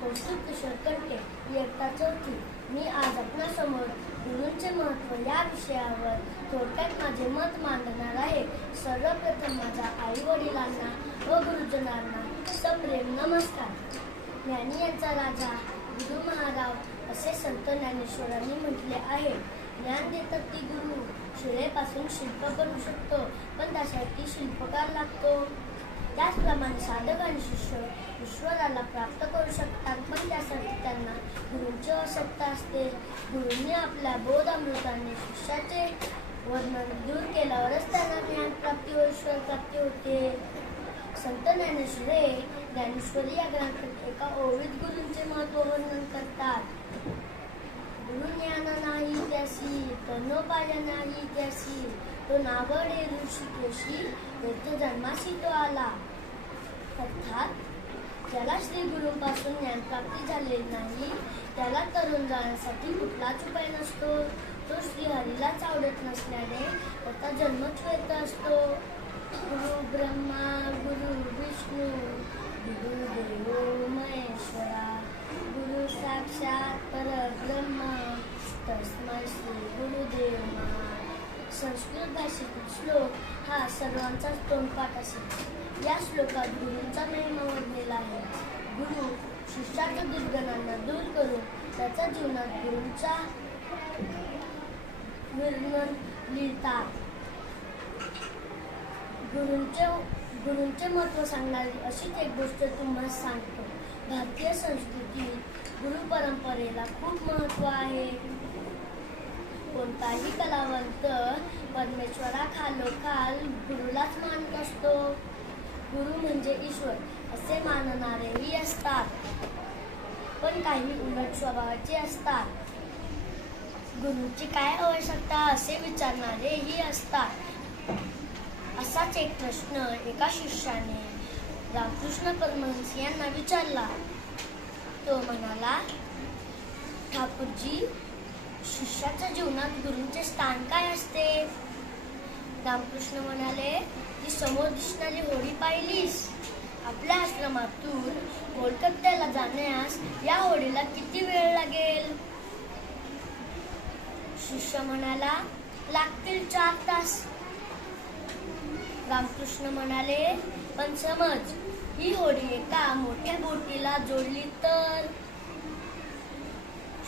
कौस्तुभ किशोर कंटे, इयत्ता चौथी. मी आज आपणासमोर गुरूंचे महत्त्व या विषयावर थोडक्यात माझे मत मांडणार आहे. सर्वप्रथम माझ्या आई वडिलांना व गुरुजनांना सप्रेम नमस्कार. ज्ञानी यांचा राजा गुरु महाराज असे संत ज्ञानेश्वरांनी म्हटले आहे. ज्ञान देतात ती गुरु. शिळेपासून शिल्प बनवू शकतो, पण त्यासाठी शिल्पकार लागतो. त्याचप्रमाणे साधक आणि शिष्य ईश्वराला प्राप्त करू शकतात, पण त्यासाठी त्यांना गुरूंची आवश्यकता असते. गुरूंनी आपल्या बोध अमृताने शिष्याचे वर्णन दूर केल्यावरच त्यांना ज्ञान प्राप्ती व ईश्वर प्राप्ती होते. संत ज्ञानेश्वर ज्ञानेश्वरी या ग्रंथात एका ओळीत गुरूंचे महत्त्व वर्णन करतात. गुरु ज्ञान नाही त्यासी तनोपाय नाही त्यासी, तो नावडे ऋषिकेशी येथ जन्मासी तो आला. अर्थात ज्याला श्री गुरूंपासून ज्ञानप्राप्ती झालेली नाही त्याला तरुण जाण्यासाठी कुठलाच उपाय नसतो. तो श्रीहरीलाच आवडत नसल्याने त्याचा जन्मच व्यर्थ असतो. गुरु ब्रह्मा गुरु विष्णू गुरुदेव महेश्वरा, गुरु साक्षात परब्रह्म तस्मै श्री गुरुदेव नमः. संस्कृत भाषेतील श्लोक हा सर्वांचाच तोंडपाठ असेल. या श्लोकात गुरूंचा महिमा वर्णिला आहे. गुरु शिष्याच्या दुर्गुणांना दूर करून त्याच्या जीवनात गुरूंचा वर्णन लिहितात. गुरूंचे महत्त्व सांगणारी अशीच एक गोष्ट तुम्हाला सांगतो. भारतीय संस्कृतीत गुरु परंपरेला खूप महत्त्व आहे. कोणताही कलावंत परमेश्वराखालोखाल गुरुलाच मानत असतो. गुरु म्हणजे ईश्वर असे मानणारेही असतात, पण काही उलट स्वभावाचे असतात. गुरूंची काय आवश्यकता असे विचारणारेही असतात. असाच एक प्रश्न एका शिष्याने रामकृष्ण परमहंस यांना विचारला. तो म्हणाला, ठाकूरजी, शिष्याच्या जीवनात गुरूंचे स्थान काय असते? रामकृष्ण म्हणाले, ती समोर दिसणारी होडी पाहिलीस? आपल्या आश्रमातून कोलकात्याला जाण्यास या होडीला किती वेळ लागेल? शिष्य म्हणाला, लागतील 4 तास. रामकृष्ण म्हणाले, पण समज ही होडी एका मोठ्या बोटीला जोडली तर?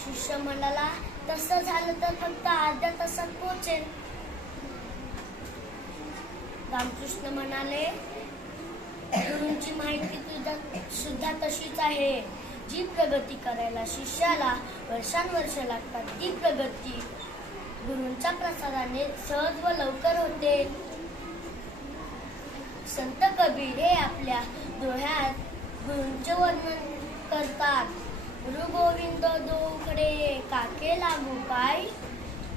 शिष्य म्हणाला, तसं झालं तर फक्त अर्ध्या तासात पोहोचेल. रामकृष्ण म्हणाले, गुरूंची माहिती सुद्धा तशीच आहे. जी प्रगती करायला शिष्याला वर्षानुवर्ष लागतात, ती प्रगती गुरूंच्या प्रसादाने सहज व लवकर होते. संत कबीर हे आपल्या दोह्यात गुरूंचे वर्णन करतात. गुरु गोविंद दोखडे काके लागू काय,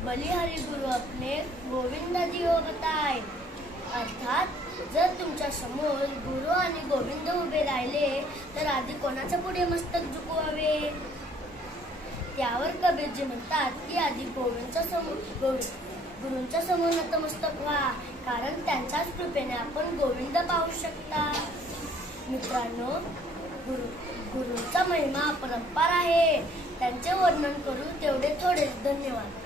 बलिहरी गुरु अपने गोविंद दियो बताय. अर्थात जर तुमच्या समोर गुरु आणि गोविंद उभे राहिले तर आधी कोणाच्या पुढे मस्तक झुकवावे? त्यावर कबीरजी म्हणतात की आधी गुरूंच्या समोर नतमस्तक व्हा, कारण त्यांच्याच कृपेने आपण गोविंद पाहू शकता. मित्रांनो, गुरूंचा महिमा अपरंपार आहे. त्यांचे वर्णन करू तेवढे थोडेच. धन्यवाद.